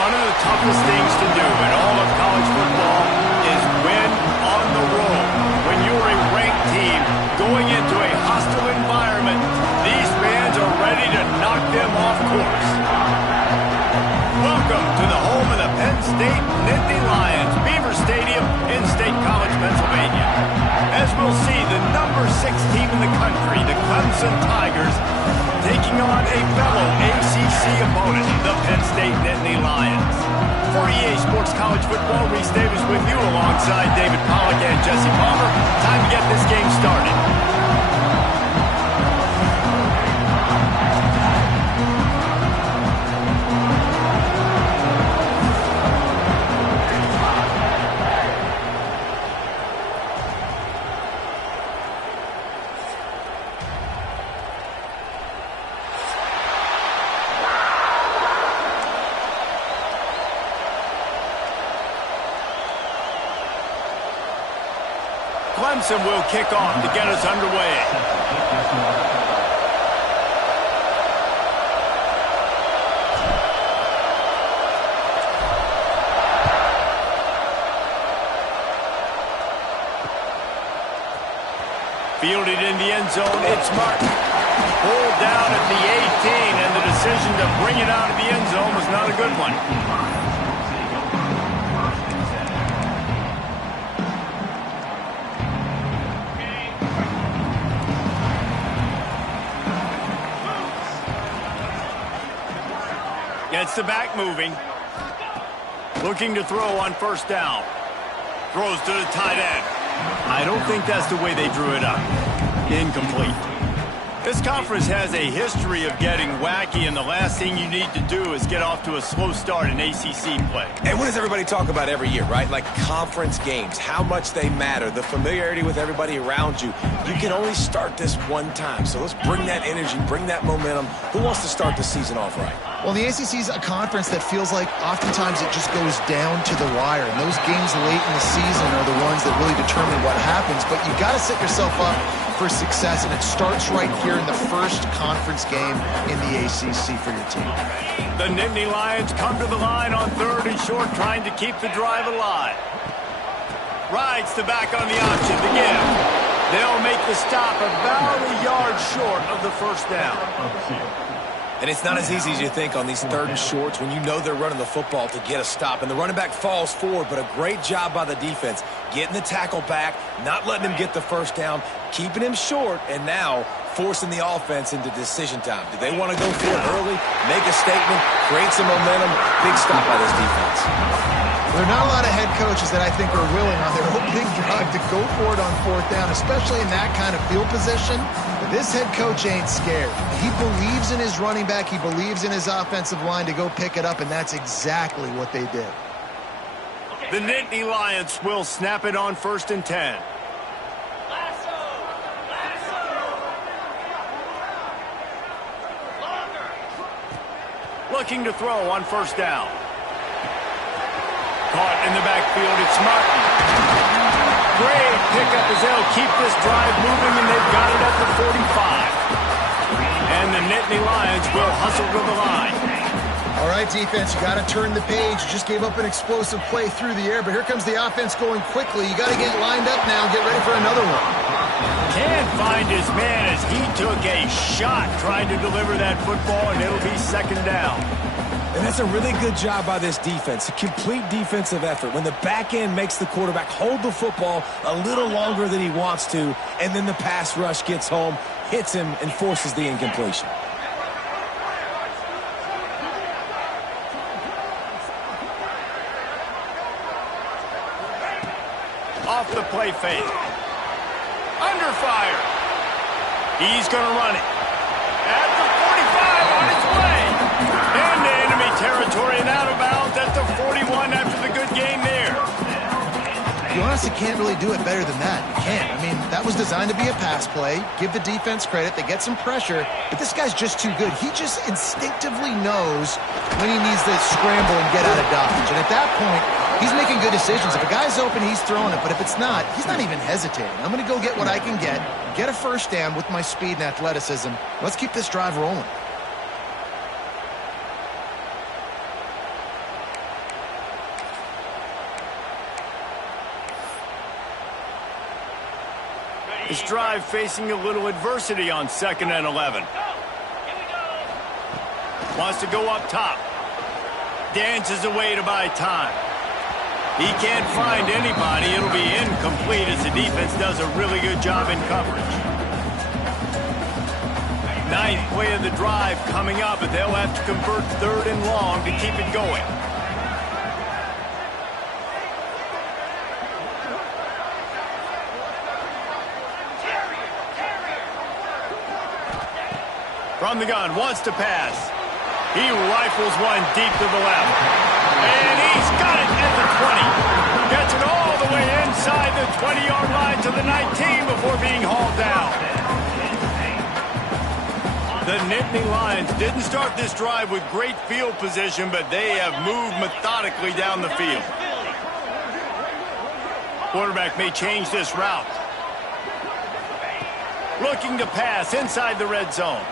One of the toughest things to do in all of college football is win on the road. When you're a ranked team going into a hostile environment, these fans are ready to knock them off course. Welcome to the home of the Penn State Nittany Lions, Beaver Stadium in State College, Pennsylvania. As we'll see, the number 6 team in the country, the Clemson Tigers, taking on a fellow ACC opponent, the Penn State Nittany Lions. For EA Sports College Football, Reese Davis with you alongside David Pollack and Jesse Palmer. Time to get this game started. Clemson will kick off to get us underway. Fielded in the end zone, it's Martin. Pulled down at the 18, and the decision to bring it out of the end zone was not a good one. Gets the back moving. Looking to throw on first down. Throws to the tight end. I don't think that's the way they drew it up. Incomplete. This conference has a history of getting wacky, and the last thing you need to do is get off to a slow start in ACC play. And what does everybody talk about every year, right? Like conference games, how much they matter, the familiarity with everybody around you. You can only start this one time, so let's bring that energy, bring that momentum. Who wants to start the season off right? Well, the ACC is a conference that feels like oftentimes it just goes down to the wire. And those games late in the season are the ones that really determine what happens. But you got to set yourself up for success, and it starts right here in the first conference game in the ACC for your team. The Nittany Lions come to the line on 3rd and short, trying to keep the drive alive. Rides the back on the option to give. They'll make the stop about a yard short of the first down. And it's not as easy as you think on these 3rd and shorts when you know they're running the football to get a stop. And the running back falls forward, but a great job by the defense. Getting the tackle back, not letting him get the first down, keeping him short, and now forcing the offense into decision time. Do they want to go for it early, make a statement, create some momentum? Big stop by this defense. There are not a lot of head coaches that I think are willing on their opening drive to go for it on 4th down, especially in that kind of field position. But this head coach ain't scared. He believes in his running back. He believes in his offensive line to go pick it up, and that's exactly what they did. The Nittany Lions will snap it on 1st and 10. Looking to throw on 1st down. Caught in the backfield, it's Martin. Great pickup as they'll keep this drive moving, and they've got it at the 45. And the Nittany Lions will hustle to the line. All right, defense, you got to turn the page. You just gave up an explosive play through the air, but here comes the offense going quickly. You got to get lined up now and get ready for another one. Can't find his man as he took a shot trying to deliver that football, and it'll be 2nd down. And that's a really good job by this defense, a complete defensive effort. When the back end makes the quarterback hold the football a little longer than he wants to, and then the pass rush gets home, hits him, and forces the incompletion. Off the play fake. Under fire. He's going to run it. At the 45 on its way. Into enemy territory and out of bounds at the 41 after the good game there. You honestly can't really do it better than that. You can't. I mean, that was designed to be a pass play. Give the defense credit. They get some pressure, but this guy's just too good. He just instinctively knows when he needs to scramble and get out of dodge. And at that point, he's making good decisions. If a guy's open, he's throwing it. But if it's not, he's not even hesitating. I'm going to go get what I can get a first down with my speed and athleticism. Let's keep this drive rolling. This drive facing a little adversity on 2nd and 11. Wants to go up top. Dances away to buy time. He can't find anybody. It'll be incomplete as the defense does a really good job in coverage. 9th play of the drive coming up, but they'll have to convert 3rd and long to keep it going. From the gun, wants to pass. He rifles one deep to the left. And he's got it at the 20. Gets it all the way inside the 20-yard line to the 19 before being hauled down. The Nittany Lions didn't start this drive with great field position, but they have moved methodically down the field. Quarterback may change this route. Looking to pass inside the red zone.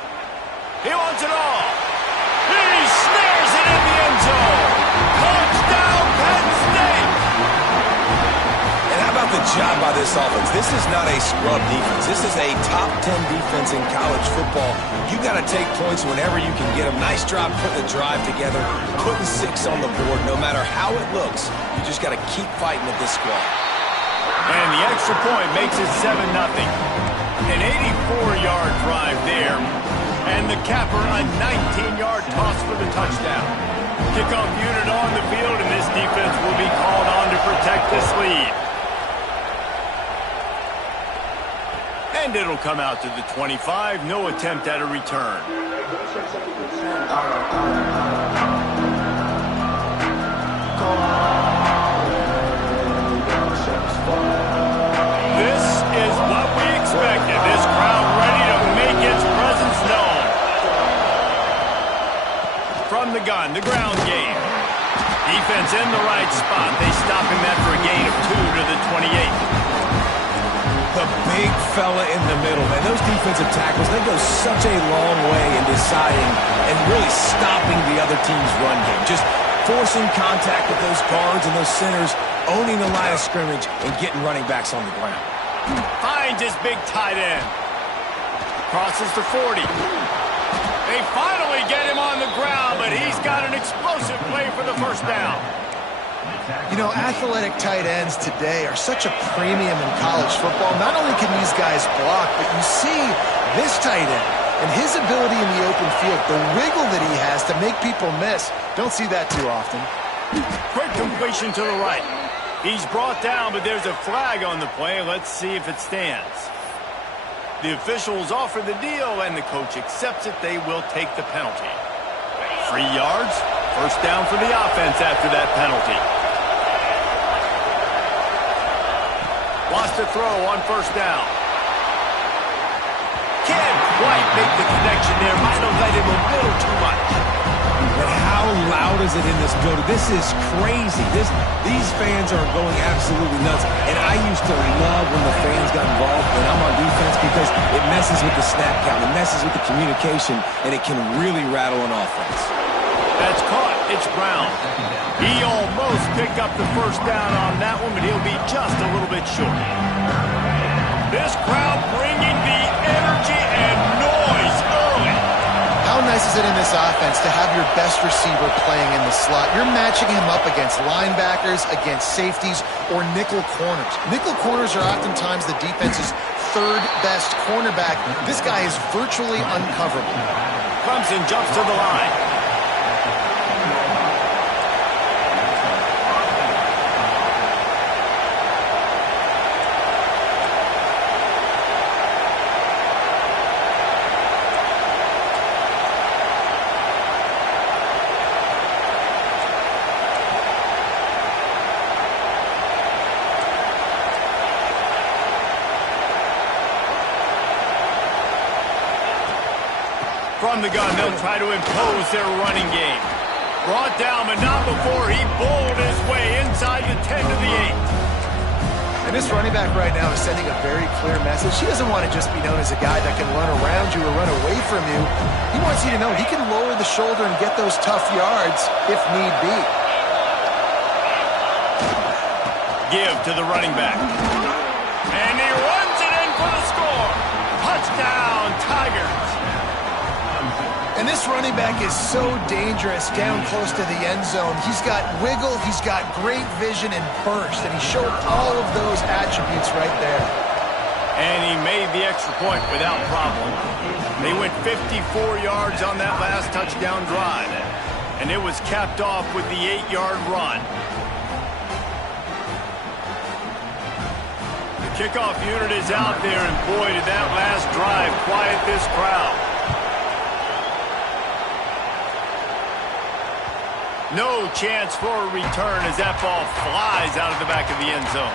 He wants it all. He snares it in the end zone. Touchdown, Penn State. And how about the job by this offense? This is not a scrub defense. This is a top 10 defense in college football. You got to take points whenever you can get them. Nice job putting the drive together, putting 6 on the board. No matter how it looks, you just got to keep fighting at this squad. And the extra point makes it 7-0. An 84-yard drive there. And the capper, a 19-yard toss for the touchdown. Kickoff unit on the field, and this defense will be called on to protect this lead. And it'll come out to the 25. No attempt at a return. This is what we expected. This crowd ready to make its presence known. From the gun, the ground game. Defense in the right spot. They stop him after a gain of 2 to the 28. The big fella in the middle, man. Those defensive tackles, they go such a long way in deciding and really stopping the other team's run game. Just forcing contact with those guards and those centers, owning the line of scrimmage, and getting running backs on the ground. Finds his big tight end. Crosses the 40. They finally get him on the ground, but he's got an explosive play for the first down. You know, athletic tight ends today are such a premium in college football. Not only can these guys block, but you see this tight end and his ability in the open field, the wiggle that he has to make people miss. Don't see that too often. Quick completion to the right. He's brought down, but there's a flag on the play. Let's see if it stands. The officials offer the deal, and the coach accepts it. They will take the penalty. 3 yards, first down for the offense after that penalty. Wants to throw on first down. Can't quite make the connection there. Might have let him a little too much. But how loud is it in this building? This is crazy. These fans are going absolutely nuts. And I used to love when the fans got involved when I'm on defense because it messes with the snap count. It messes with the communication, and it can really rattle an offense. That's caught. It's Brown. He almost picked up the first down on that one, but he'll be just a little bit short. This crowd bringing the energy and noise early. How nice is it in this offense to have your best receiver playing in the slot? You're matching him up against linebackers, against safeties, or nickel corners. Nickel corners are oftentimes the defense's 3rd best cornerback. This guy is virtually uncoverable. Clemson jumps to the line. From the gun, they'll try to impose their running game. Brought down, but not before he bowled his way inside the 10 to the 8. And this running back right now is sending a very clear message. He doesn't want to just be known as a guy that can run around you or run away from you. He wants you to know he can lower the shoulder and get those tough yards if need be. Give to the running back. And he runs it in for the score. Touchdown, Tigers. And this running back is so dangerous down close to the end zone. He's got wiggle, he's got great vision and burst, and he showed all of those attributes right there. And he made the extra point without problem. They went 54 yards on that last touchdown drive, and it was capped off with the 8-yard run. The kickoff unit is out there, and boy, did that last drive quiet this crowd. No chance for a return as that ball flies out of the back of the end zone.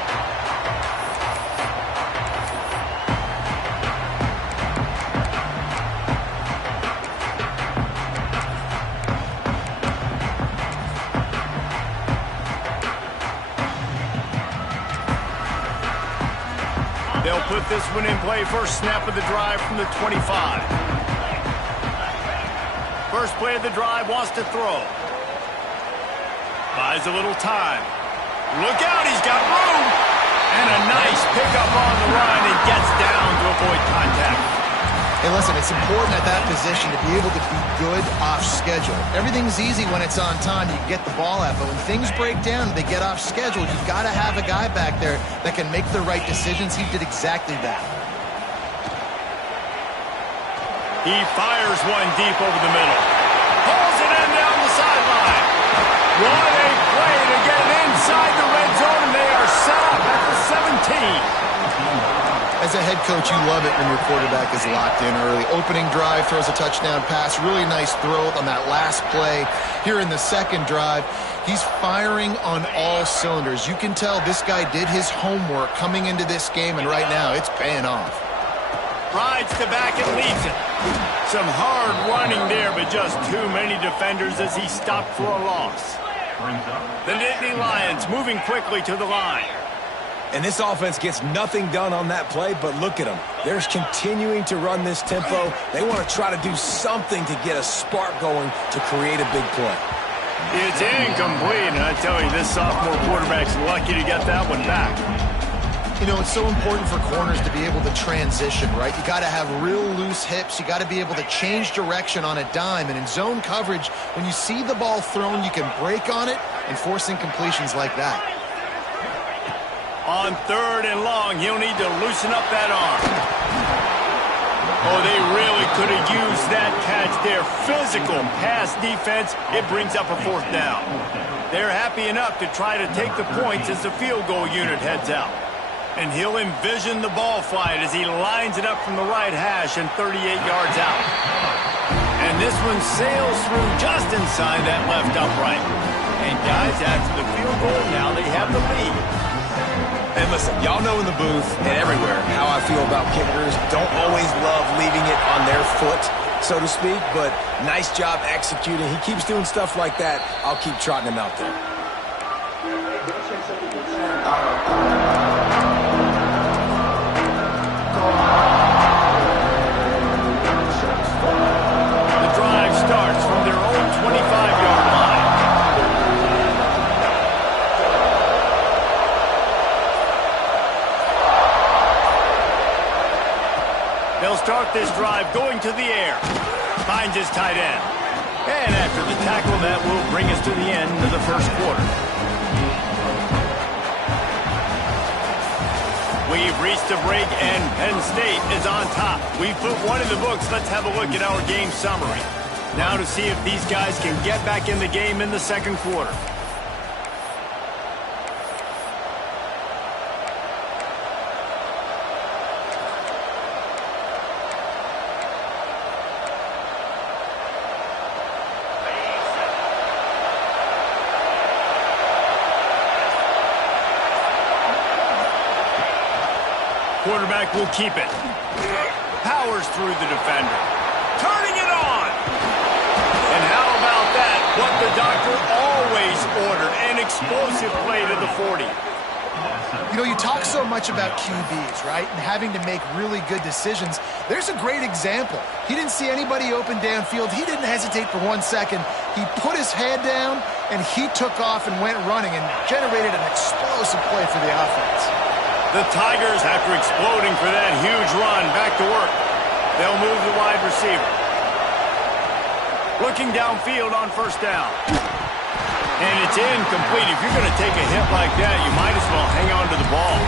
They'll put this one in play. First snap of the drive from the 25. First play of the drive, wants to throw. Buys a little time. Look out, he's got room. And a nice pickup on the run and gets down to avoid contact. Hey, listen, it's important at that position to be able to be good off schedule. Everything's easy when it's on time. You can get the ball out, but when things break down and they get off schedule, you've got to have a guy back there that can make the right decisions. He did exactly that. He fires one deep over the middle. Pulls it in down the sideline. What a play to get it inside the red zone, and they are set up at the 17. As a head coach, you love it when your quarterback is locked in early. Opening drive, throws a touchdown pass. Really nice throw on that last play. Here in the second drive, he's firing on all cylinders. You can tell this guy did his homework coming into this game, and right now it's paying off. Rides to back and leads it. Some hard running there, but just too many defenders as he stopped for a loss. The Nittany Lions moving quickly to the line. And this offense gets nothing done on that play, but look at them. They're continuing to run this tempo. They want to try to do something to get a spark going to create a big play. It's incomplete, and I tell you, this sophomore quarterback's lucky to get that one back. You know, it's so important for corners to be able to transition, right? You got to have real loose hips. You got to be able to change direction on a dime. And in zone coverage, when you see the ball thrown, you can break on it and force incompletions like that. On third and long, he'll need to loosen up that arm. Oh, they really could have used that catch there. Physical pass defense. It brings up a fourth down. They're happy enough to try to take the points as the field goal unit heads out. And he'll envision the ball flight as he lines it up from the right hash and 38 yards out. And this one sails through just inside that left upright. And guys, after the field goal, now they have the lead. And listen, y'all know in the booth and everywhere how I feel about kickers. Don't always love leaving it on their foot, so to speak, but nice job executing. He keeps doing stuff like that. I'll keep trotting him out there. The drive starts from their own 25-yard line. They'll start this drive going to the air. Finds his tight end. And after the tackle, that will bring us to the end of the first quarter. We've reached a break, and Penn State is on top. We've put one in the books. Let's have a look at our game summary. Now to see if these guys can get back in the game in the second quarter. Quarterback will keep it. Powers through the defender. Turning it on. And how about that? What the doctor always ordered. An explosive play to the 40. You know, you talk so much about QBs, right? And having to make really good decisions. There's a great example. He didn't see anybody open downfield. He didn't hesitate for 1 second. He put his head down, and he took off and went running and generated an explosive play for the offense. The Tigers, after exploding for that huge run, back to work. They'll move the wide receiver. Looking downfield on first down. And it's incomplete. If you're going to take a hit like that, you might as well hang on to the ball.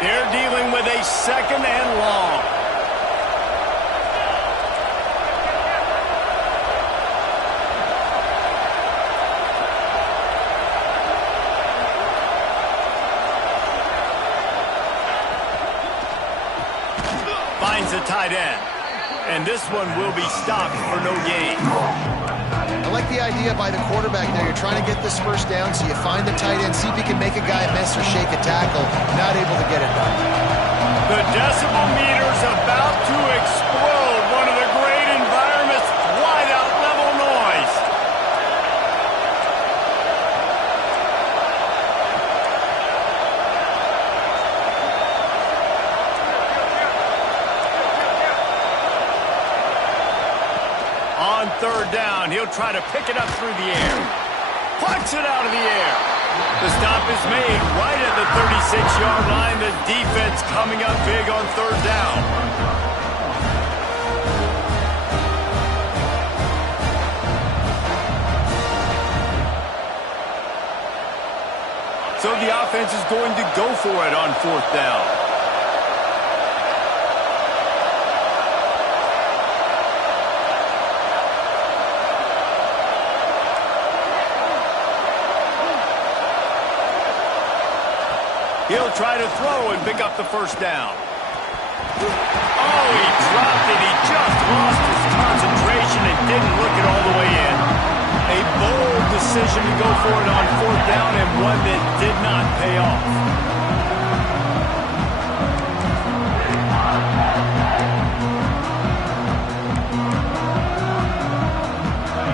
They're dealing with a second and long. Finds the tight end. And this one will be stopped for no gain. I like the idea by the quarterback there. You're trying to get this first down, so you find the tight end, see if you can make a guy miss or shake a tackle. Not able to get it done. The decibel meter's about to explode. One of the great environments, wide out level noise. On third down, he'll try to pick it up through the air. Plucks it out of the air. The stop is made right at the 36-yard line. The defense coming up big on third down. So the offense is going to go for it on fourth down. He'll try to throw and pick up the first down. Oh, he dropped it. He just lost his concentration and didn't look it all the way in. A bold decision to go for it on fourth down and one that did not pay off.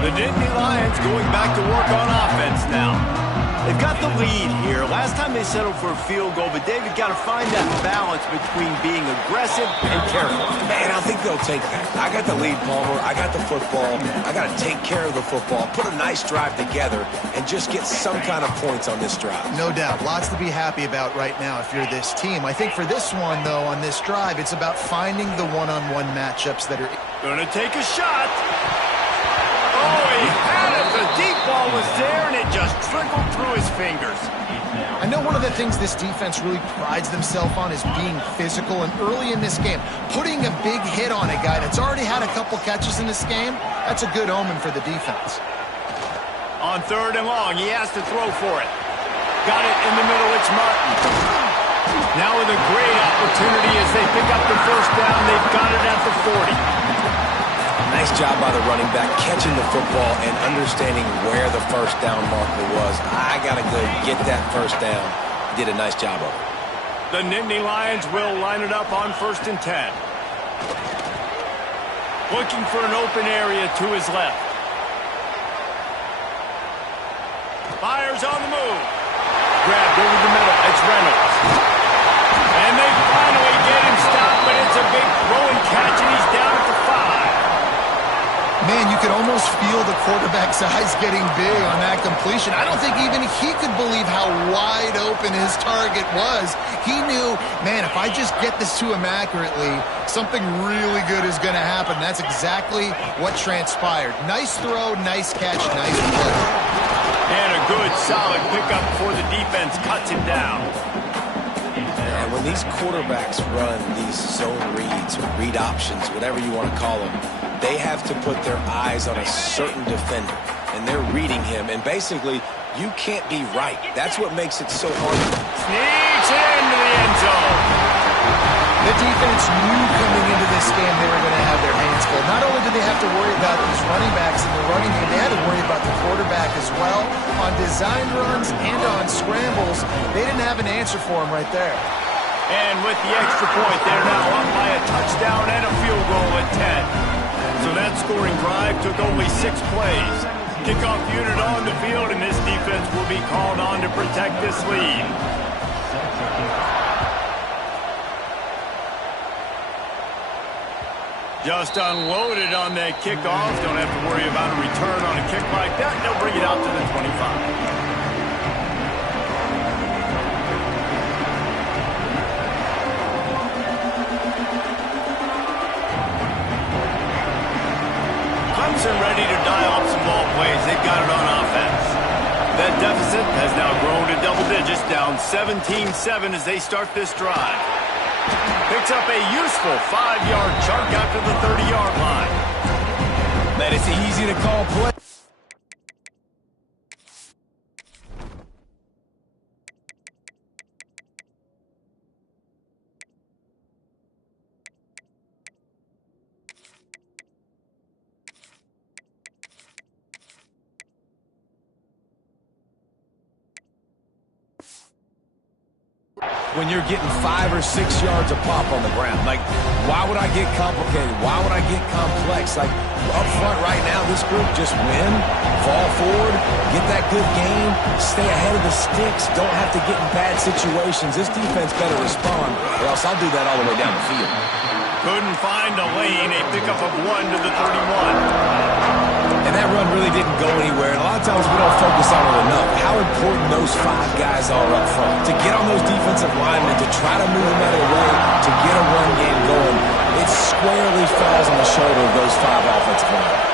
The Nittany Lions going back to work on offense now. They've got the lead here. Last time they settled for a field goal, but David got to find that balance between being aggressive and careful. Man, I think they'll take that. I got the lead, Palmer. I got the football. I got to take care of the football, put a nice drive together, and just get some kind of points on this drive. No doubt. Lots to be happy about right now if you're this team. I think for this one, though, on this drive, it's about finding the one-on-one matchups that are... Gonna take a shot. Oh, he had it. The deep ball was there, and it just trickled through his fingers. I know one of the things this defense really prides themselves on is being physical, and early in this game, putting a big hit on a guy that's already had a couple catches in this game, that's a good omen for the defense. On third and long, he has to throw for it. Got it in the middle, it's Martin. Now with a great opportunity as they pick up the first down, they've got it at the 40. Nice job by the running back, catching the football and understanding where the first down marker was. I got to go get that first down. He did a nice job of it. The Nittany Lions will line it up on 1st and 10. Looking for an open area to his left. Fires on the move. Grabbed over the middle. It's Reynolds. And they finally get him stopped, but it's a big throw and catch, and he's down at the 5. Man, you could almost feel the quarterback's eyes getting big on that completion. I don't think even he could believe how wide open his target was. He knew, man, if I just get this to him accurately, something really good is going to happen. That's exactly what transpired. Nice throw, nice catch, nice play. And a good, solid pickup before the defense cuts him down. And when these quarterbacks run these zone reads or read options, whatever you want to call them, they have to put their eyes on a certain defender, and they're reading him, and basically, you can't be right. That's what makes it so hard. Sneaks into the end zone. The defense knew coming into this game they were going to have their hands full. Not only did they have to worry about these running backs in the running game, they had to worry about the quarterback as well. On design runs and on scrambles, they didn't have an answer for him right there. And with the extra point, they're now up by a touchdown and a field goal at 10. So that scoring drive took only 6 plays. Kickoff unit on the field, and this defense will be called on to protect this lead. Just unloaded on that kickoff. Don't have to worry about a return on a kick like that. They'll bring it out to the 25. Clemson ready to dial up some ball plays. They've got it on offense. That deficit has now grown to double digits, down 17-7 as they start this drive. Picks up a useful 5-yard chunk after the 30-yard line. Man, it's easy to call play. When you're getting 5 or 6 yards a pop on the ground. Like, why would I get complicated? Why would I get complex? Like, up front right now, this group just win, fall forward, get that good game, stay ahead of the sticks, don't have to get in bad situations. This defense better respond, or else I'll do that all the way down the field. Couldn't find a lane, a pickup of 1 to the 31. And that run really didn't go anywhere, and a lot of times we don't focus on it enough. How important those 5 guys are up front. To get on those defensive linemen, to try to move them out of the way, to get a run game going, it squarely falls on the shoulder of those 5 offensive linemen.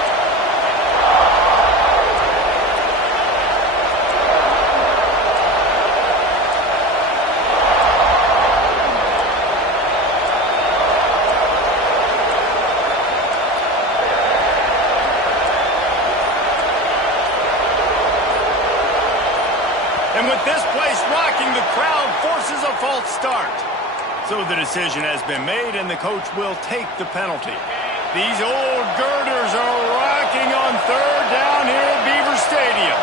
And with this place rocking, the crowd forces a false start. So the decision has been made, and the coach will take the penalty. These old girders are rocking on 3rd down here at Beaver Stadium.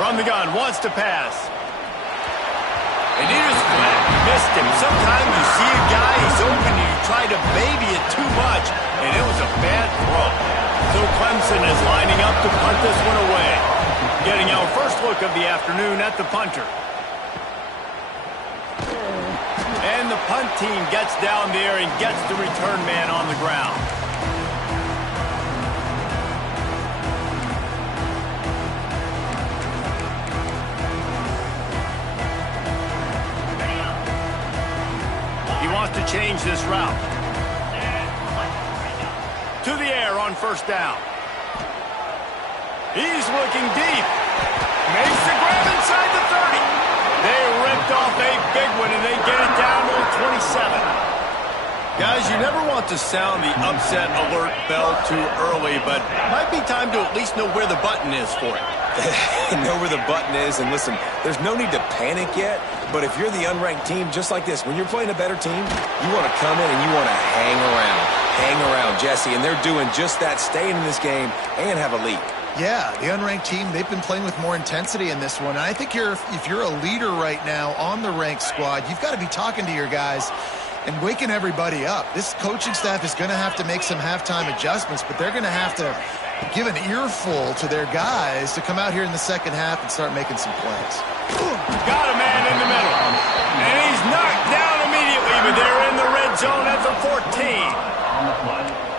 From the gun, wants to pass. And he just flat missed him. Sometimes you see a guy, he's open, and you try to baby it too much, and it was a bad throw. So Clemson is lining up to punt this one away. Getting our first look of the afternoon at the punter. And the punt team gets down there and gets the return man on the ground. To change this route. To the air on 1st down. He's looking deep. Makes the grab inside the 30. They ripped off a big one, and they get it down to the 27. Guys, you never want to sound the upset alert bell too early, but it might be time to at least know where the button is for it. Know where the button is, and listen, there's no need to panic yet, but if you're the unranked team, just like this, when you're playing a better team, you want to come in and you want to hang around, Jesse, and they're doing just that, staying in this game and have a lead. Yeah, the unranked team, they've been playing with more intensity in this one, and I think if you're a leader right now on the ranked squad, you've got to be talking to your guys and waking everybody up. This coaching staff is going to have to make some halftime adjustments, but they're going to have to give an earful to their guys to come out here in the second half and start making some plays. Got a man in the middle. And he's knocked down immediately, but they're in the red zone at the 14.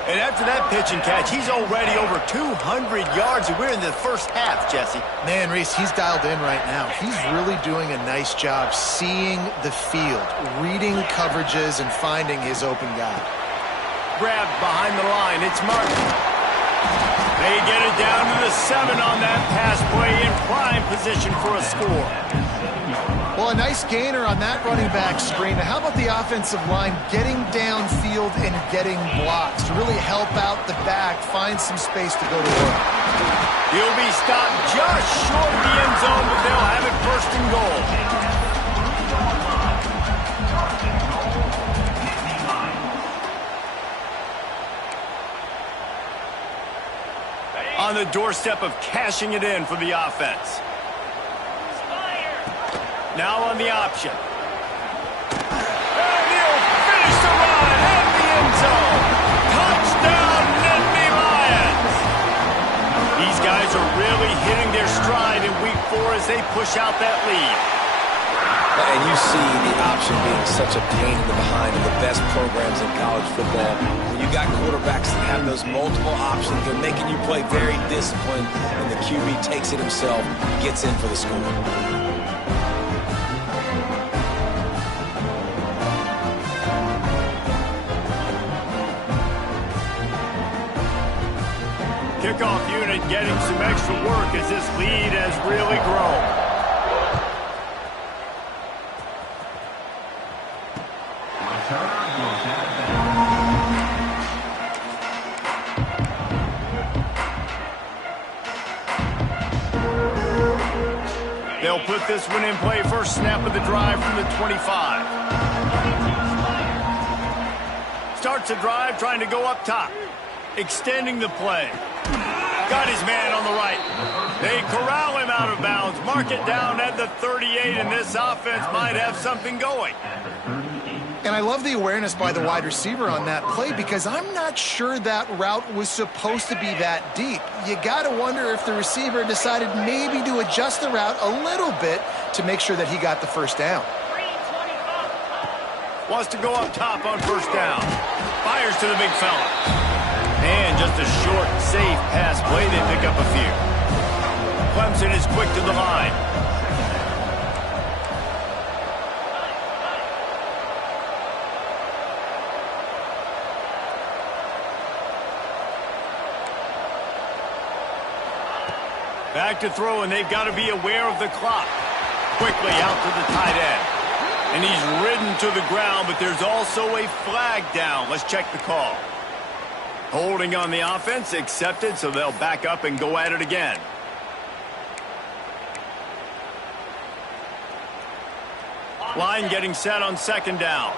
And after that pitch and catch, he's already over 200 yards, and we're in the first half, Jesse. Man, Reese, he's dialed in right now. He's really doing a nice job seeing the field, reading coverages, and finding his open guy. Grabbed behind the line. It's Martin. They get it down to the 7 on that pass play, in prime position for a score. Well, a nice gainer on that running back screen. Now, how about the offensive line getting downfield and getting blocks to really help out the back, find some space to go to work? He'll be stopped just short of the end zone, but they'll have it 1st and goal. On the doorstep of cashing it in for the offense. Now on the option. And he'll finish the run at the end zone. Touchdown, Nittany Lions! These guys are really hitting their stride, and we they push out that lead. And you see the option being such a pain in the behind of the best programs in college football. When you got quarterbacks that have those multiple options, they're making you play very disciplined, and the QB takes it himself, gets in for the score. Kickoff unit getting some extra work as this lead has really grown. They'll put this one in play. First snap of the drive from the 25. Starts the drive trying to go up top. Extending the play. Got his man on the right. They corral him out of bounds. Mark it down at the 38, and this offense might have something going. And I love the awareness by the wide receiver on that play because I'm not sure that route was supposed to be that deep. You got to wonder if the receiver decided maybe to adjust the route a little bit to make sure that he got the first down. Wants to go up top on first down. Fires to the big fella. And just a short, safe pass play. They pick up a few. Clemson is quick to the line. Back to throw, and they've got to be aware of the clock. Quickly out to the tight end. And he's ridden to the ground, but there's also a flag down. Let's check the call. Holding on the offense, accepted, so they'll back up and go at it again. Line getting set on second down.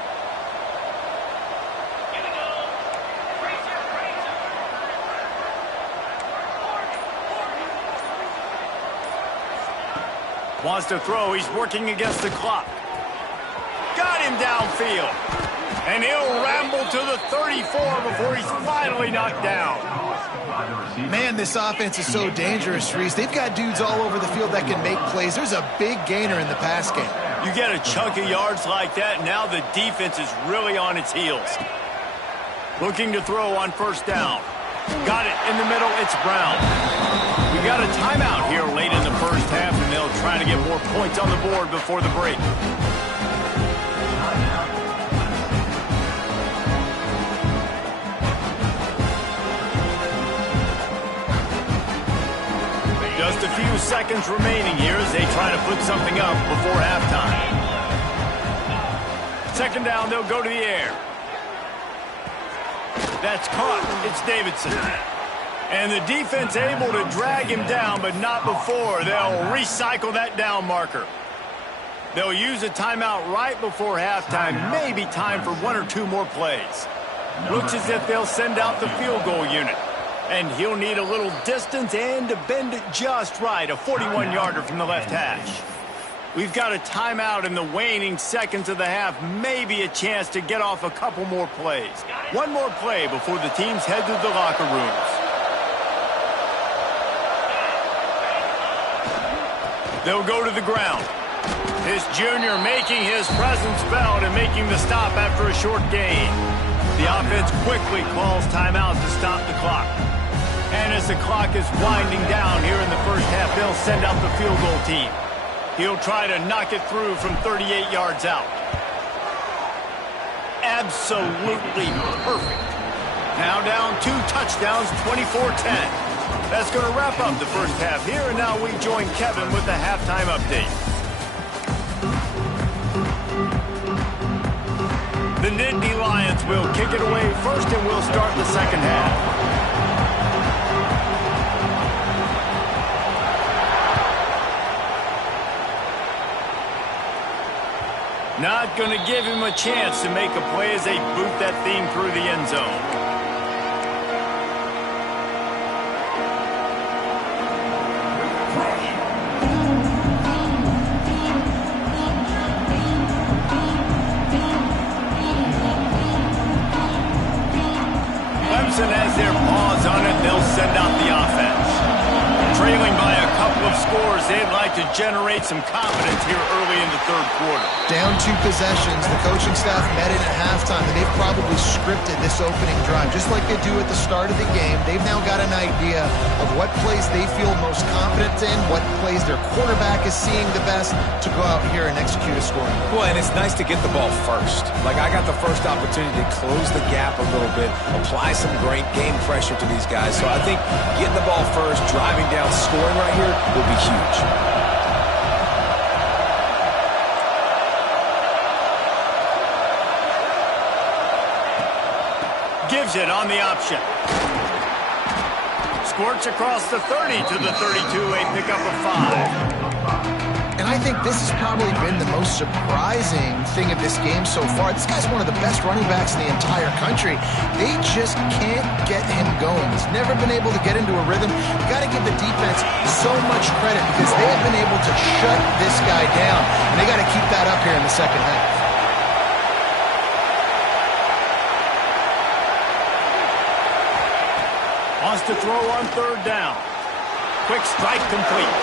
Wants to throw. He's working against the clock. Got him downfield. And he'll ramble to the 34 before he's finally knocked down. Man, this offense is so dangerous, Reese. They've got dudes all over the field that can make plays. There's a big gainer in the pass game. You get a chunk of yards like that, now the defense is really on its heels. Looking to throw on first down. Got it in the middle. It's Brown. We got a timeout here late in the first half, and they'll try to get more points on the board before the break. Just a few seconds remaining here as they try to put something up before halftime. Second down, they'll go to the air. That's caught. It's Davidson. And the defense able to drag him down, but not before. They'll recycle that down marker. They'll use a timeout right before halftime. Maybe time for one or two more plays. Looks as if they'll send out the field goal unit. And he'll need a little distance and to bend it just right. A 41-yarder from the left hash. We've got a timeout in the waning seconds of the half. Maybe a chance to get off a couple more plays. One more play before the teams head to the locker rooms. They'll go to the ground. This junior making his presence felt and making the stop after a short gain. The offense quickly calls timeout to stop the clock. And as the clock is winding down here in the first half, they'll send out the field goal team. He'll try to knock it through from 38 yards out. Absolutely perfect. Now down 2 touchdowns, 24-10. That's going to wrap up the first half here, and now we join Kevin with the halftime update. The Nittany Lions will kick it away first, and we'll start the second half. Not going to give him a chance to make a play as they boot that thing through the end zone. Clemson has their paws on it. They'll send out the offense. Trailing by a couple of scores they'd like to generate some confidence here early in the third quarter. Down 2 possessions. The coaching staff met in at halftime, and they've probably scripted this opening drive. Just like they do at the start of the game, they've now got an idea of what plays they feel most confident in, what plays their quarterback is seeing the best to go out here and execute a scoring. Well, and it's nice to get the ball first. Like, I got the first opportunity to close the gap a little bit, apply some great game pressure to these guys. So I think getting the ball first, driving down, scoring right here will be huge. Gives it on the option. Squirts across the 30 to the 32, a pickup of 5. And I think this has probably been the most surprising thing of this game so far. This guy's one of the best running backs in the entire country. They just can't get him going. He's never been able to get into a rhythm. You got to give the defense so much credit because they have been able to shut this guy down. And they got to keep that up here in the second half. Wants to throw on third down. Quick strike complete.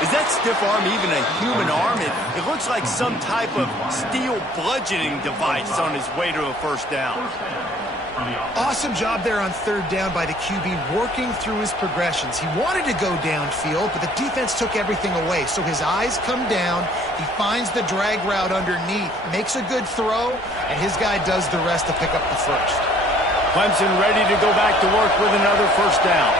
Is that stiff arm even a human arm? It looks like some type of steel bludgeoning device on his way to a first down. Awesome job there on third down by the QB, working through his progressions. He wanted to go downfield, but the defense took everything away. So his eyes come down. He finds the drag route underneath, makes a good throw, and his guy does the rest to pick up the first. Clemson ready to go back to work with another first down.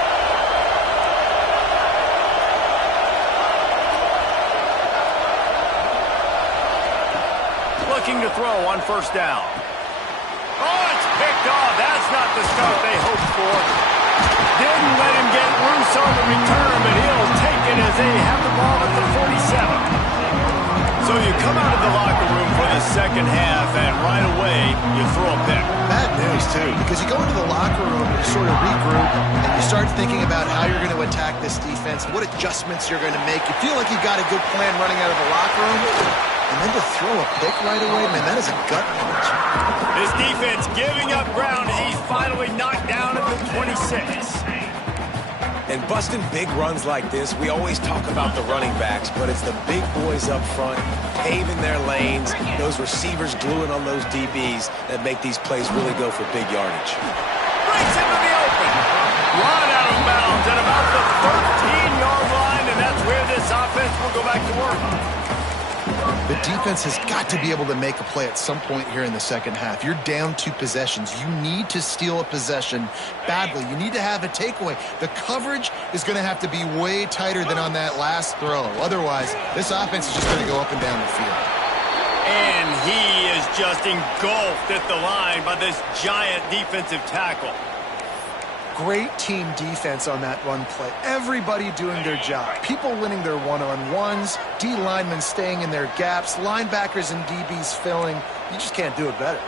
Looking to throw on first down. Oh, it's picked off. That's not the start they hoped for. Didn't let him get loose on the return, but he'll take it as they have the ball at the 47. So you come out of the locker room for the second half, and right away, you throw a pick. Bad news, too, because you go into the locker room and you sort of regroup, and you start thinking about how you're going to attack this defense, what adjustments you're going to make. You feel like you've got a good plan running out of the locker room, and then to throw a pick right away, man, that is a gut punch. This defense giving up ground as he's finally knocked down at the 26. And busting big runs like this, we always talk about the running backs, but it's the big boys up front, paving their lanes, those receivers gluing on those DBs that make these plays really go for big yardage. Breaks into the open. Run out of bounds at about the 13-yard line, and that's where this offense will go back to work. The defense has got to be able to make a play at some point here in the second half. You're down 2 possessions. You need to steal a possession badly. You need to have a takeaway. The coverage is going to have to be way tighter than on that last throw. Otherwise, this offense is just going to go up and down the field. And he is just engulfed at the line by this giant defensive tackle. Great team defense on that run play. Everybody doing their job. People winning their one-on-ones, D linemen staying in their gaps, linebackers and DBs filling. You just can't do it better.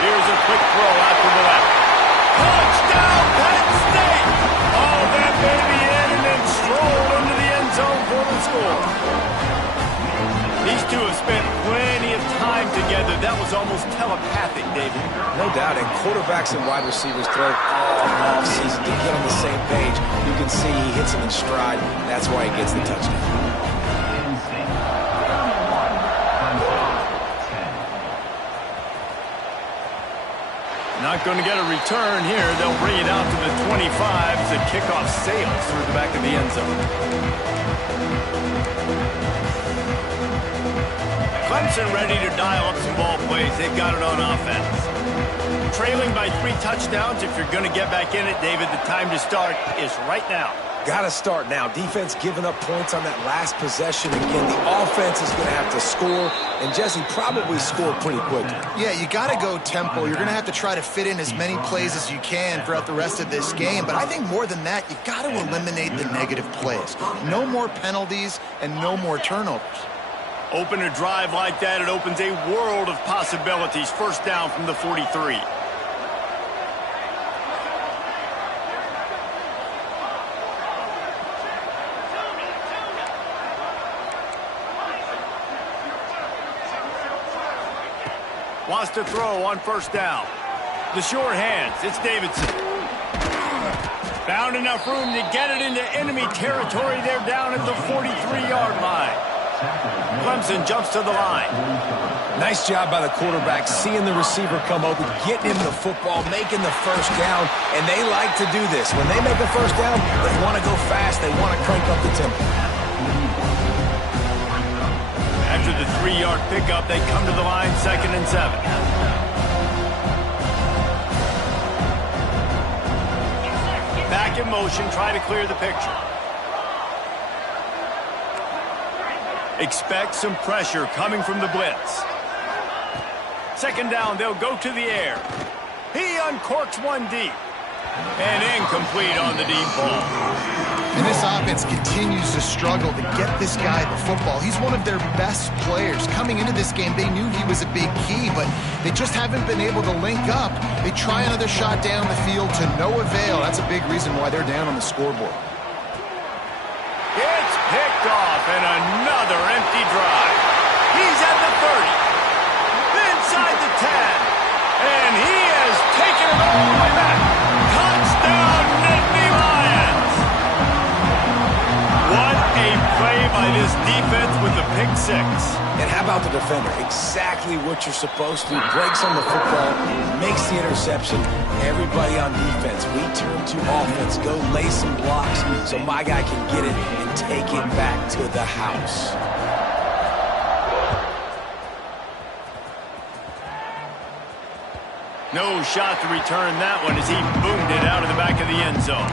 Here's a quick throw out to the left. Touchdown, Penn State! All that baby in and then strolled into the end zone for the score. These two have spent plenty of time together. That was almost telepathic, David. No doubt, and quarterbacks and wide receivers throw all season to get on the same page. You can see he hits them in stride. That's why he gets the touchdown. Not going to get a return here. They'll bring it out to the 25 as the kickoff sails through the back of the end zone. Clemson ready to dial up some ball plays. They've got it on offense. Trailing by 3 touchdowns. If you're going to get back in it, David, the time to start is right now. Got to start now. Defense giving up points on that last possession. Again, the offense is going to have to score, and Jesse probably score pretty quickly. Yeah, you got to go tempo. You're going to have to try to fit in as many plays as you can throughout the rest of this game. But I think more than that, you got to eliminate the negative plays. No more penalties and no more turnovers. Open a drive like that, it opens a world of possibilities. First down from the 43. Wants to throw on first down. The short hands. It's Davidson. Found enough room to get it into enemy territory. They're down at the 43-yard line. Clemson jumps to the line. Nice job by the quarterback, seeing the receiver come open, getting him the football, making the first down, and they like to do this. When they make a first down, they want to go fast. They want to crank up the tempo. After the 3-yard pickup, they come to the line, 2nd and 7. Back in motion, try to clear the picture. Expect some pressure coming from the blitz. 2nd down, they'll go to the air. He uncorks one deep. And incomplete on the deep ball. And this offense continues to struggle to get this guy the football. He's one of their best players. Coming into this game, they knew he was a big key, but they just haven't been able to link up. They try another shot down the field to no avail. That's a big reason why they're down on the scoreboard. It's picked off, and another empty drive. He's at the 30. Inside the 10. And he has taken it all the way back. Touchdown, Nittany Lions! What a play by this defense with the pick 6. And how about the defender? Exactly what you're supposed to do. Breaks on the football, makes the interception. Everybody on defense, we turn to offense. Go lay some blocks so my guy can get it and take it back to the house. No shot to return that one as he boomed it out of the back of the end zone.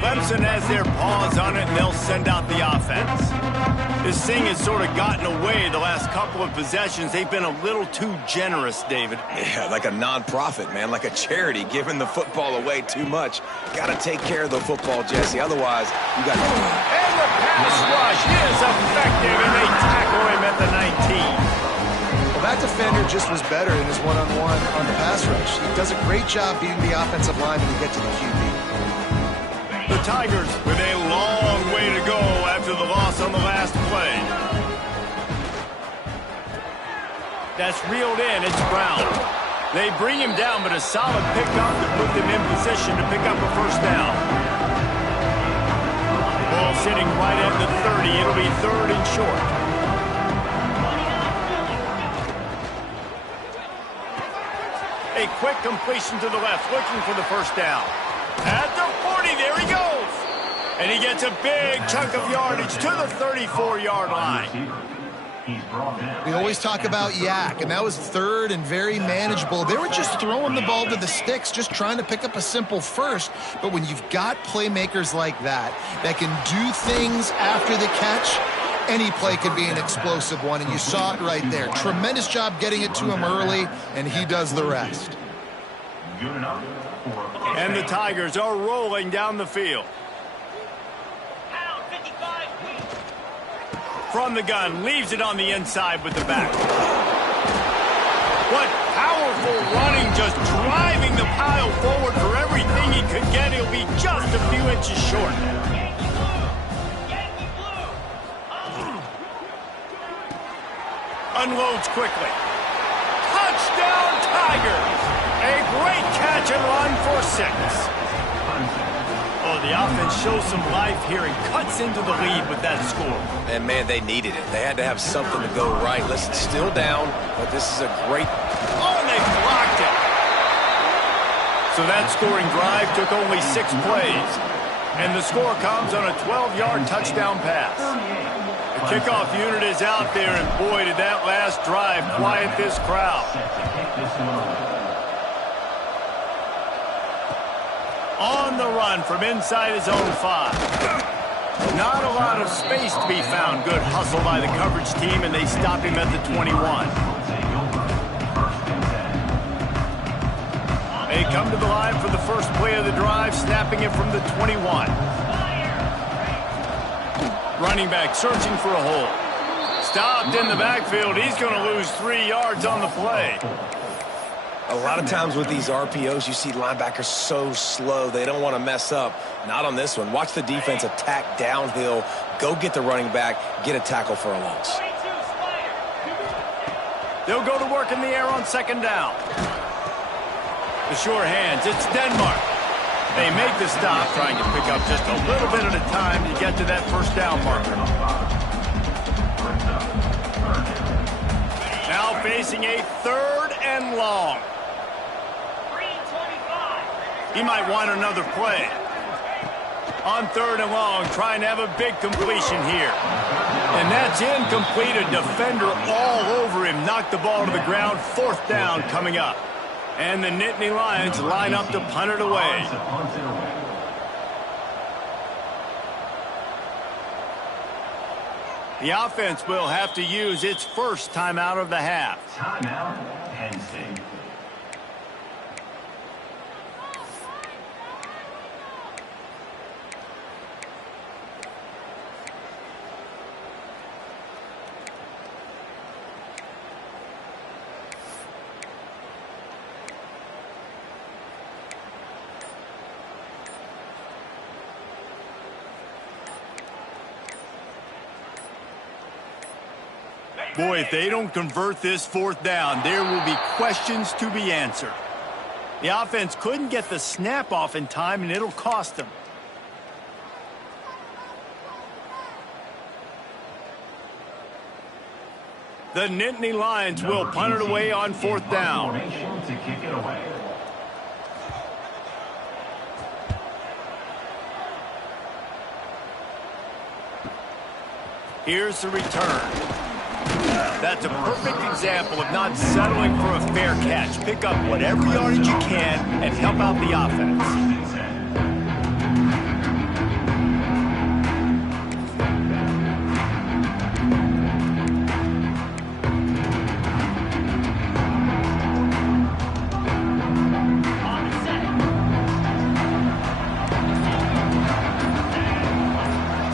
Clemson has their paws on it, and they'll send out the offense. This thing has sort of gotten away the last couple of possessions. They've been a little too generous, David. Yeah, like a non-profit, man, like a charity, giving the football away too much. Got to take care of the football, Jesse. Otherwise, you got to... And the pass rush is effective, and they tackle him at the 19. Well, that defender just was better in his one-on-one on the pass rush. He does a great job beating the offensive line when you get to the QB. The Tigers with a long way to go after the loss on the last play. That's reeled in. It's Brown. They bring him down, but a solid pickup to put them in position to pick up a first down. Ball sitting right at the 30. It'll be 3rd and short. A quick completion to the left, looking for the first down. At the 40, there he goes. And he gets a big chunk of yardage to the 34-yard line. We always talk about yak, and that was 3rd and very manageable. They were just throwing the ball to the sticks, just trying to pick up a simple first. But when you've got playmakers like that can do things after the catch, any play could be an explosive one, and you saw it right there. Tremendous job getting it to him early, and he does the rest. And the Tigers are rolling down the field. From the gun, leaves it on the inside with the back. What powerful running, just driving the pile forward for everything he could get. He'll be just a few inches short. Unloads quickly. Touchdown, Tigers! A great catch and run for 6. Oh, the offense shows some life here and cuts into the lead with that score. And, man, they needed it. They had to have something to go right. Listen, still down, but this is a great... Oh, and they blocked it. So that scoring drive took only 6 plays. And the score comes on a 12-yard touchdown pass. The kickoff unit is out there, and boy, did that last drive quiet this crowd. On the run from inside his own 5. Not a lot of space to be found. Good hustle by the coverage team, and they stop him at the 21. They come to the line for the first play of the drive, snapping it from the 21. Running back searching for a hole. Stopped in the backfield. He's going to lose 3 yards on the play. A lot of times with these RPOs, you see linebackers so slow, they don't want to mess up. Not on this one. Watch the defense attack downhill, go get the running back, get a tackle for a loss. They'll go to work in the air on second down. The sure hands, it's Denmark. They make the stop, trying to pick up just a little bit at a time to get to that first down marker. Now facing a 3rd and long. He might want another play. On 3rd and long, trying to have a big completion here. And that's incomplete. A defender all over him. Knocked the ball to the ground. 4th down coming up. And the Nittany Lions line up to punt it away. The offense will have to use its first timeout of the half. Timeout, Penn State. Boy, if they don't convert this 4th down, there will be questions to be answered. The offense couldn't get the snap off in time, and it'll cost them. The Nittany Lions will punt it away on 4th down. To kick it away. Here's the return. That's a perfect example of not settling for a fair catch. Pick up whatever yardage you can and help out the offense.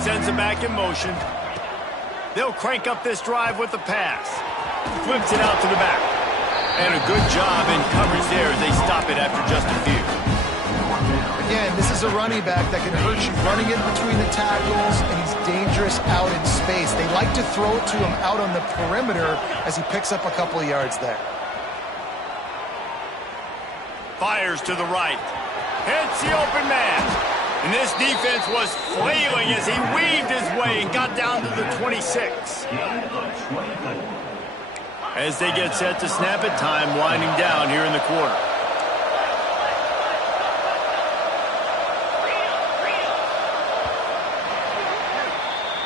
Sends it back in motion. They'll crank up this drive with the pass. Flips it out to the back. And a good job in coverage there as they stop it after just a few. Again, this is a running back that can hurt you running it between the tackles, and he's dangerous out in space. They like to throw it to him out on the perimeter as he picks up a couple of yards there. Fires to the right. Hits the open man. And this defense was flailing as he weaved his way and got down to the 26. As they get set to snap it, time winding down here in the quarter.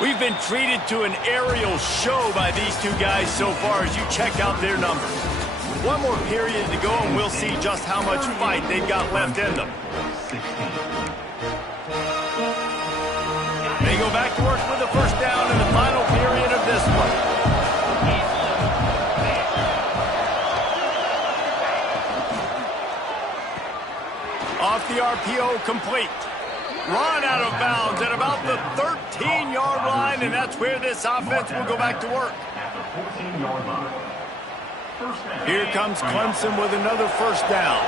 We've been treated to an aerial show by these two guys so far as you check out their numbers. One more period to go and we'll see just how much fight they've got left in them. They go back to work with the first down in the final period of this one. Off the RPO, complete. Run out of bounds at about the 13-yard line, and that's where this offense will go back to work. Here comes Clemson with another first down.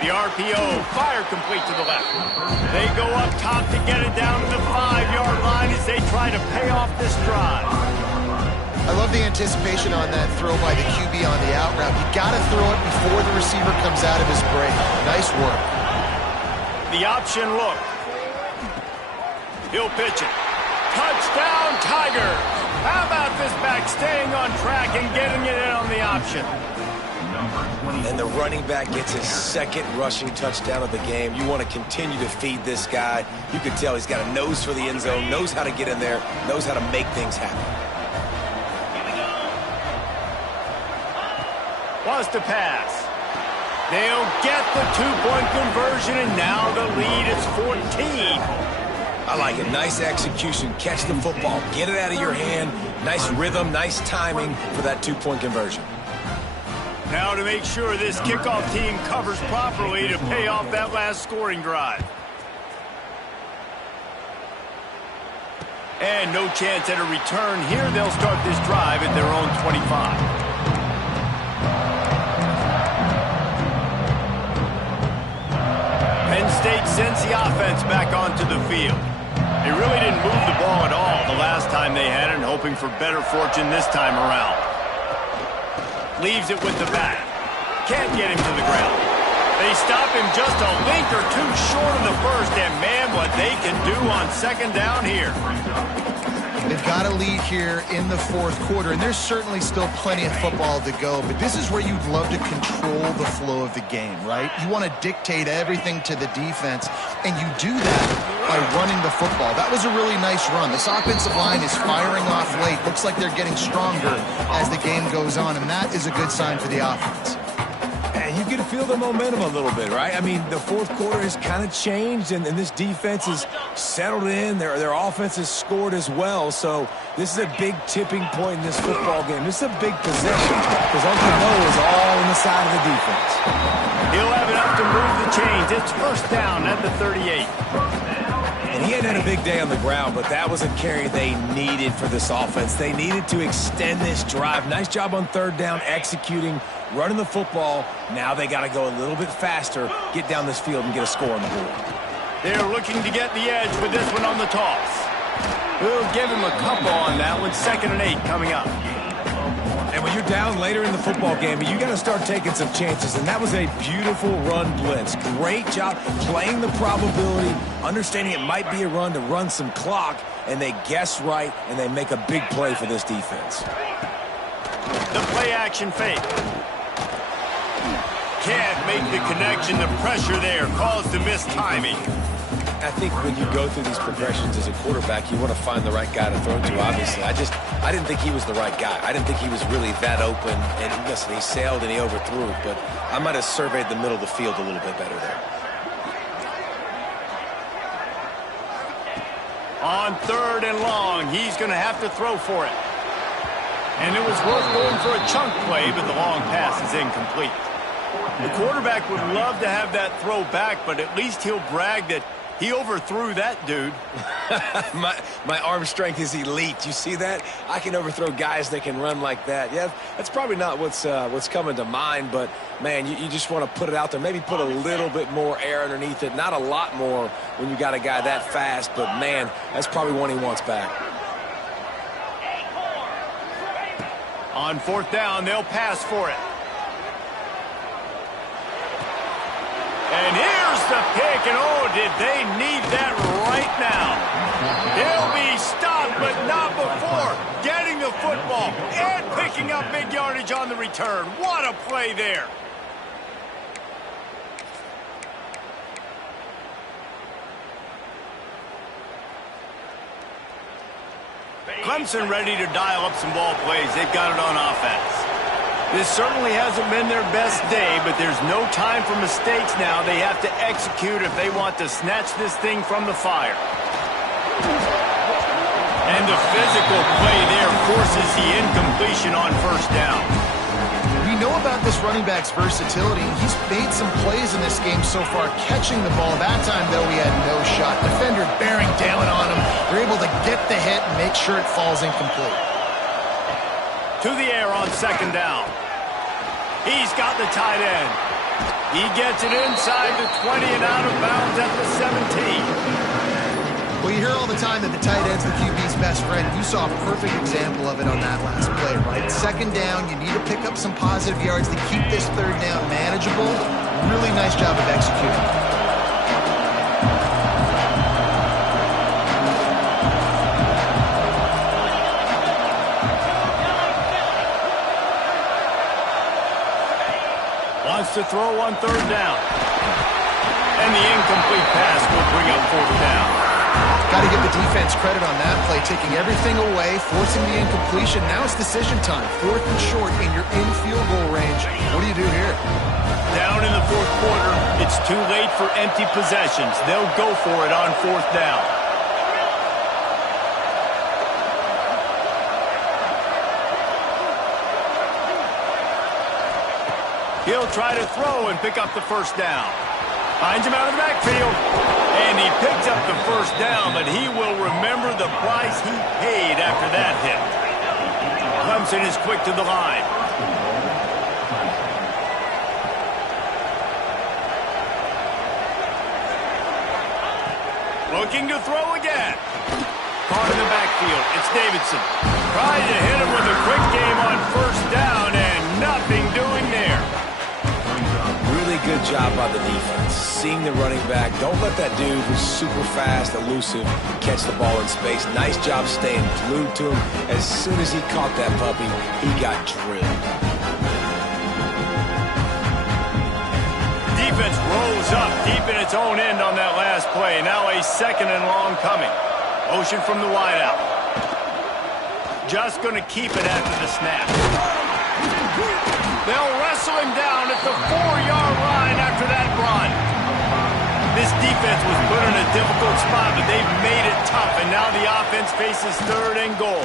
The RPO, fire complete to the left. They go up top to get it down to the 5-yard line as they try to pay off this drive. I love the anticipation on that throw by the QB on the out route. You got to throw it before the receiver comes out of his break. Nice work. The option look. He'll pitch it. Touchdown, Tigers! How about this back staying on track and getting it in on the option? And the running back gets his 2nd rushing touchdown of the game. You want to continue to feed this guy. You can tell he's got a nose for the end zone, knows how to get in there, knows how to make things happen. Wants to pass. They'll get the 2-point conversion, and now the lead is 14. I like it. Nice execution. Catch the football. Get it out of your hand. Nice rhythm, nice timing for that 2-point conversion. Now to make sure this kickoff team covers properly to pay off that last scoring drive. And no chance at a return here. They'll start this drive at their own 25. Penn State sends the offense back onto the field. They really didn't move the ball at all the last time they had it, and hoping for better fortune this time around. Leaves it with the back. Can't get him to the ground. They stop him just a link or two short of the first, and man, what they can do on second down here. They've got a lead here in the fourth quarter, and there's certainly still plenty of football to go, but this is where you'd love to control the flow of the game, right? You want to dictate everything to the defense, and you do that by running the football. That was a really nice run. This offensive line is firing off late. Looks like they're getting stronger as the game goes on, and that is a good sign for the offense. And you can feel the momentum a little bit, right? I mean, the fourth quarter has kind of changed, and this defense is settled in. Their offense has scored as well, so this is a big tipping point in this football game. This is a big possession because Uncle Mo is all on the side of the defense. He'll have enough to move the chains. It's first down at the 38. And he hadn't had a big day on the ground, but that was a carry they needed for this offense. They needed to extend this drive. Nice job on third down, executing, running the football. Now they got to go a little bit faster, get down this field, and get a score on the board. They're looking to get the edge with this one on the toss. We'll give him a couple on that one. 2nd and 8 coming up. And when you're down later in the football game, you got to start taking some chances. And that was a beautiful run blitz. Great job playing the probability, understanding it might be a run to run some clock, and they guess right, and they make a big play for this defense. The play action fake. Can't make the connection. The pressure there caused the missed timing. I think when you go through these progressions as a quarterback, you want to find the right guy to throw to, obviously. I didn't think he was the right guy. I didn't think he was really that open. And listen, he sailed and he overthrew, but I might have surveyed the middle of the field a little bit better there. On 3rd and long, he's going to have to throw for it. And it was worth going for a chunk play, but the long pass is incomplete. The quarterback would love to have that throw back, but at least he'll brag that he overthrew that dude. my arm strength is elite. You see that? I can overthrow guys that can run like that. Yeah, that's probably not what's coming to mind, but, man, you just want to put it out there. Maybe put a little bit more air underneath it. Not a lot more when you got a guy that fast, but, man, that's probably one he wants back. On 4th down, they'll pass for it. And here's the pick, and oh, did they need that right now. He'll be stopped, but not before getting the football and picking up big yardage on the return. What a play there. Clemson ready to dial up some ball plays. They've got it on offense. This certainly hasn't been their best day, but there's no time for mistakes now. They have to execute if they want to snatch this thing from the fire. And the physical play there forces the incompletion on 1st down. We know about this running back's versatility. He's made some plays in this game so far, catching the ball. That time, though, he had no shot. Defender bearing down on him. They're able to get the hit and make sure it falls incomplete. To the air on 2nd down. He's got the tight end. He gets it inside the 20 and out of bounds at the 17. Well, you hear all the time that the tight end's the QB's best friend. You saw a perfect example of it on that last play, right? 2nd down, you need to pick up some positive yards to keep this 3rd down manageable. Really nice job of executing. To throw on 3rd down. And the incomplete pass will bring up 4th down. Got to give the defense credit on that play, taking everything away, forcing the incompletion. Now it's decision time. 4th and short, and you're in field goal range. What do you do here? Down in the 4th quarter, it's too late for empty possessions. They'll go for it on 4th down. He'll try to throw and pick up the 1st down. Finds him out of the backfield. And he picked up the first down, but he will remember the price he paid after that hit. Clemson is quick to the line. Looking to throw again. Caught in the backfield. It's Davidson. Trying to hit him with a quick game on first down, and nothing doing there. Really good job by the defense. Seeing the running back. Don't let that dude who's super fast, elusive, catch the ball in space. Nice job staying glued to him. As soon as he caught that puppy, he got drilled. Defense rolls up deep in its own end on that last play. Now a second and long coming. Motion from the wideout. Just going to keep it after the snap. They'll wrestle him down at the 4-yard line after that run. This defense was put in a difficult spot, but they've made it tough, and now the offense faces third and goal.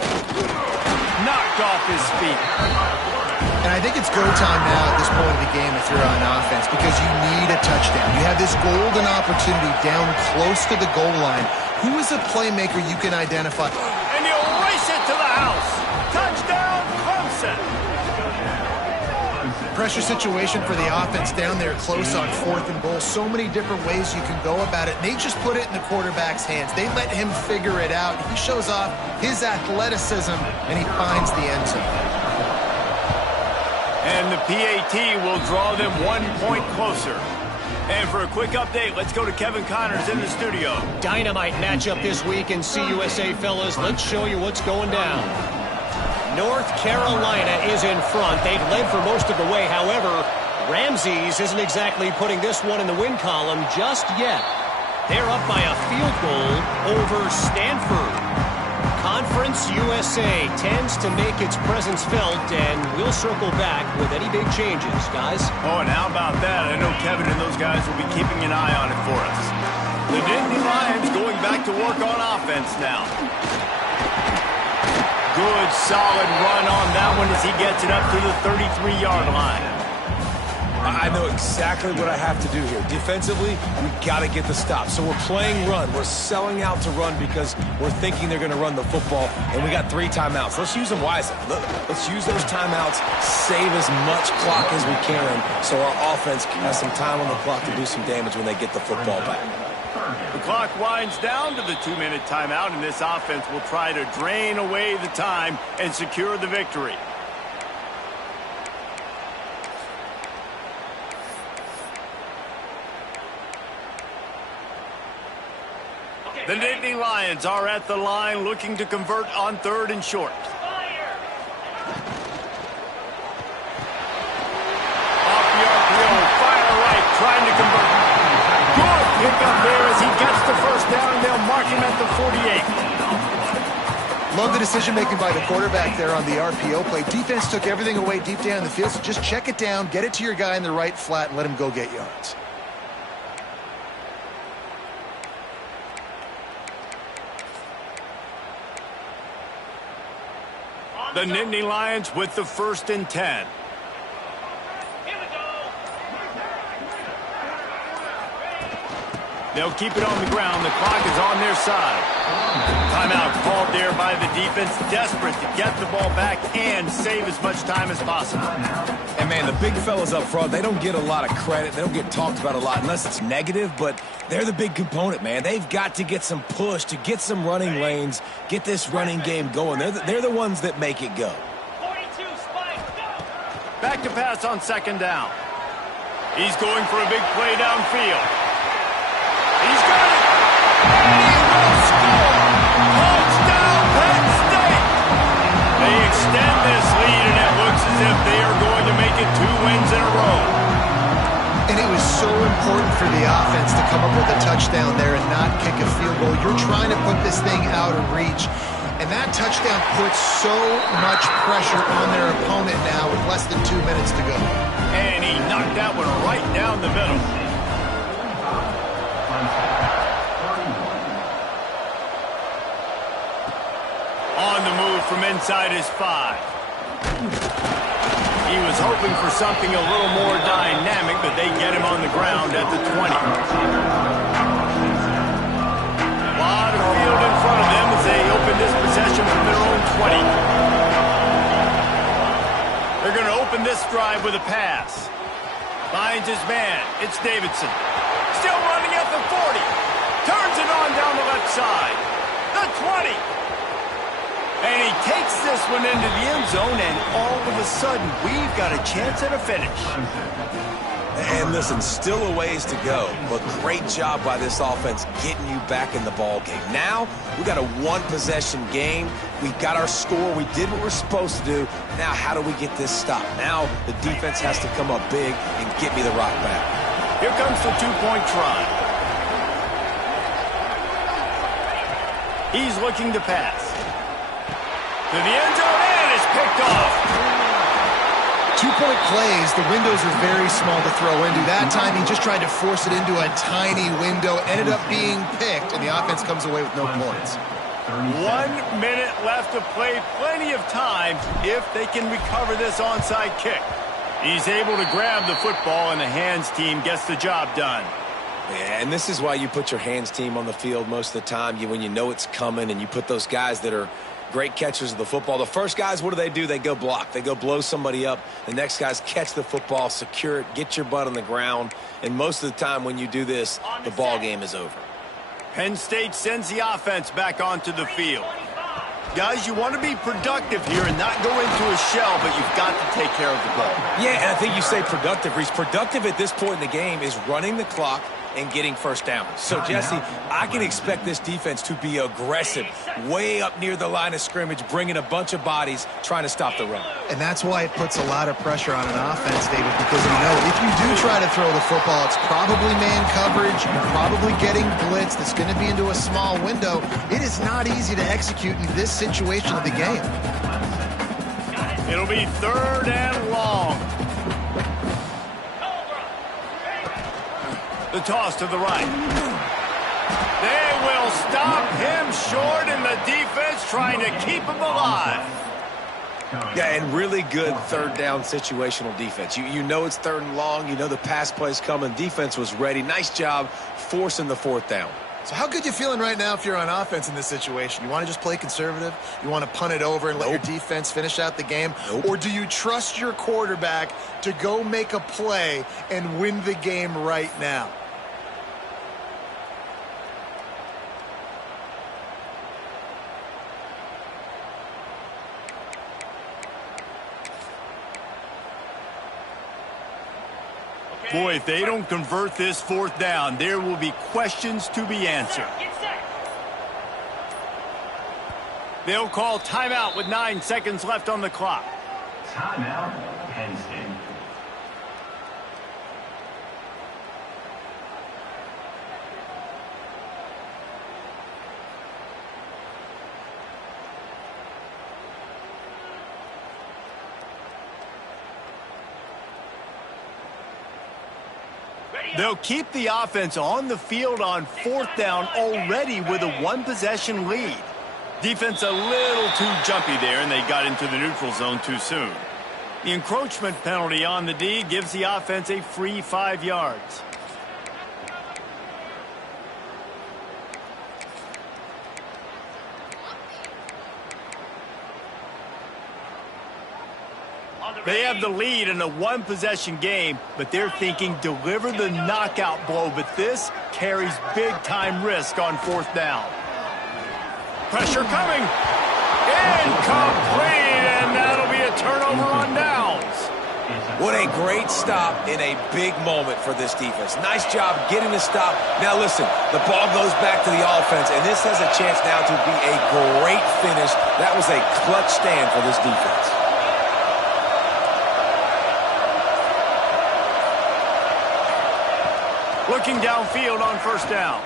Knocked off his feet. And I think it's go time now at this point of the game if you're on offense, because you need a touchdown. You have this golden opportunity down close to the goal line. Who is a playmaker you can identify? And he'll race it to the house. Touchdown, Clemson. Pressure situation for the offense down there close on 4th and goal. So many different ways you can go about it. And they just put it in the quarterback's hands. They let him figure it out. He shows off his athleticism, and he finds the end zone. And the PAT will draw them 1 point closer. And for a quick update, let's go to Kevin Connors in the studio. Dynamite matchup this week in CUSA, fellas. Let's show you what's going down. North Carolina is in front. They've led for most of the way. However, Ramses isn't exactly putting this one in the win column just yet. They're up by a field goal over Stanford. Conference USA tends to make its presence felt, and we'll circle back with any big changes, guys. Oh, and how about that? I know Kevin and those guys will be keeping an eye on it for us. The Nittany Lions going back to work on offense now. Good, solid run on that one as he gets it up to the 33-yard line. I know exactly what I have to do here. Defensively, we've got to get the stop. So we're playing run. We're selling out to run because we're thinking they're going to run the football, and we got 3 timeouts. Let's use them wisely. Let's use those timeouts, save as much clock as we can so our offense has some time on the clock to do some damage when they get the football back. The clock winds down to the 2-minute timeout, and this offense will try to drain away the time and secure the victory. The Nittany Lions are at the line looking to convert on 3rd and short. Off the RPO, fire right, trying to convert. Good pick up there as he gets the first down, and they'll mark him at the 48. Love the decision-making by the quarterback there on the RPO play. Defense took everything away deep down the field, so just check it down, get it to your guy in the right flat, and let him go get yards. The Nittany Lions with the 1st and 10. They'll keep it on the ground. The clock is on their side. Timeout called there by the defense, desperate to get the ball back and save as much time as possible. And, man, the big fellas up front, they don't get a lot of credit. They don't get talked about a lot unless it's negative, but they're the big component, man. They've got to get some push, to get some running lanes, get this running game going. They're the ones that make it go. 42, spike, go! Back to pass on 2nd down. He's going for a big play downfield. He's got it! He will score! Touchdown, Penn State! They extend this lead, and it looks as if they are going to make it 2 wins in a row. And it was so important for the offense to come up with a touchdown there and not kick a field goal. You're trying to put this thing out of reach. And that touchdown puts so much pressure on their opponent now with less than 2 minutes to go. And he knocked that one right down the middle. On the move from inside his 5. He was hoping for something a little more dynamic, but they get him on the ground at the 20. field in front of them as they open this possession from their own 20. They're going to open this drive with a pass. Finds his man. It's Davidson. Still running at the 40. Turns it on down the left side. The 20. And he takes this one into the end zone, and all of a sudden, we've got a chance at a finish. And listen, still a ways to go, but great job by this offense getting you back in the ball game. Now, we got a one-possession game. We got our score. We did what we're supposed to do. Now, how do we get this stopped? Now, the defense has to come up big and get me the rock back. Here comes the two-point try. He's looking to pass. To the end zone, and it's picked off. Two-point plays, the windows are very small to throw into. That time, he just tried to force it into a tiny window, ended up being picked, and the offense comes away with no points. 1 minute left to play. Plenty of time if they can recover this onside kick. He's able to grab the football, and the hands team gets the job done. Yeah, and this is why you put your hands team on the field most of the time, when you know it's coming, and you put those guys that are great catchers of the football. The first guys, what do? They go block. They go blow somebody up. The next guys catch the football, secure it, get your butt on the ground. And most of the time when you do this, the ball game is over. Penn State sends the offense back onto the field. Guys, you want to be productive here and not go into a shell, but you've got to take care of the ball. Yeah, and I think you say productive, Reese. Productive at this point in the game is running the clock and getting first down. So, Jesse, I can expect this defense to be aggressive, way up near the line of scrimmage, bringing a bunch of bodies, trying to stop the run. And that's why it puts a lot of pressure on an offense, David, because you know if you do try to throw the football, it's probably man coverage, you're probably getting blitzed, it's going to be into a small window. It is not easy to execute in this situation of the game. It'll be 3rd and long. The toss to the right. They will stop him short, and the defense trying to keep him alive. Yeah, and really good 3rd down situational defense. You know it's 3rd and long. You know the pass play's coming. Defense was ready. Nice job forcing the 4th down. So how good you feeling right now if you're on offense in this situation? You want to just play conservative? You want to punt it over and let your defense finish out the game? Or do you trust your quarterback to go make a play and win the game right now? Boy, if they don't convert this 4th down, there will be questions to be answered. They'll call timeout with 9 seconds left on the clock. Timeout, Penn State. They'll keep the offense on the field on 4th down already with a 1-possession lead. Defense a little too jumpy there, and they got into the neutral zone too soon. The encroachment penalty on the D gives the offense a free 5 yards. They have the lead in a 1-possession game, but they're thinking deliver the knockout blow, but this carries big-time risk on 4th down. Pressure coming. Incomplete, and that'll be a turnover on downs. What a great stop in a big moment for this defense. Nice job getting the stop. Now listen, the ball goes back to the offense, and this has a chance now to be a great finish. That was a clutch stand for this defense. Looking downfield on 1st down.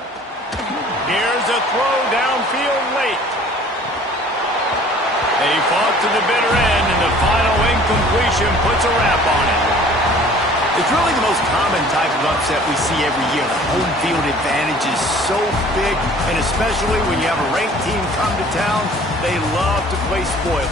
Here's a throw downfield late. They fought to the bitter end, and the final incompletion puts a wrap on it. It's really the most common type of upset we see every year. The home field advantage is so big, and especially when you have a ranked team come to town, they love to play spoiler.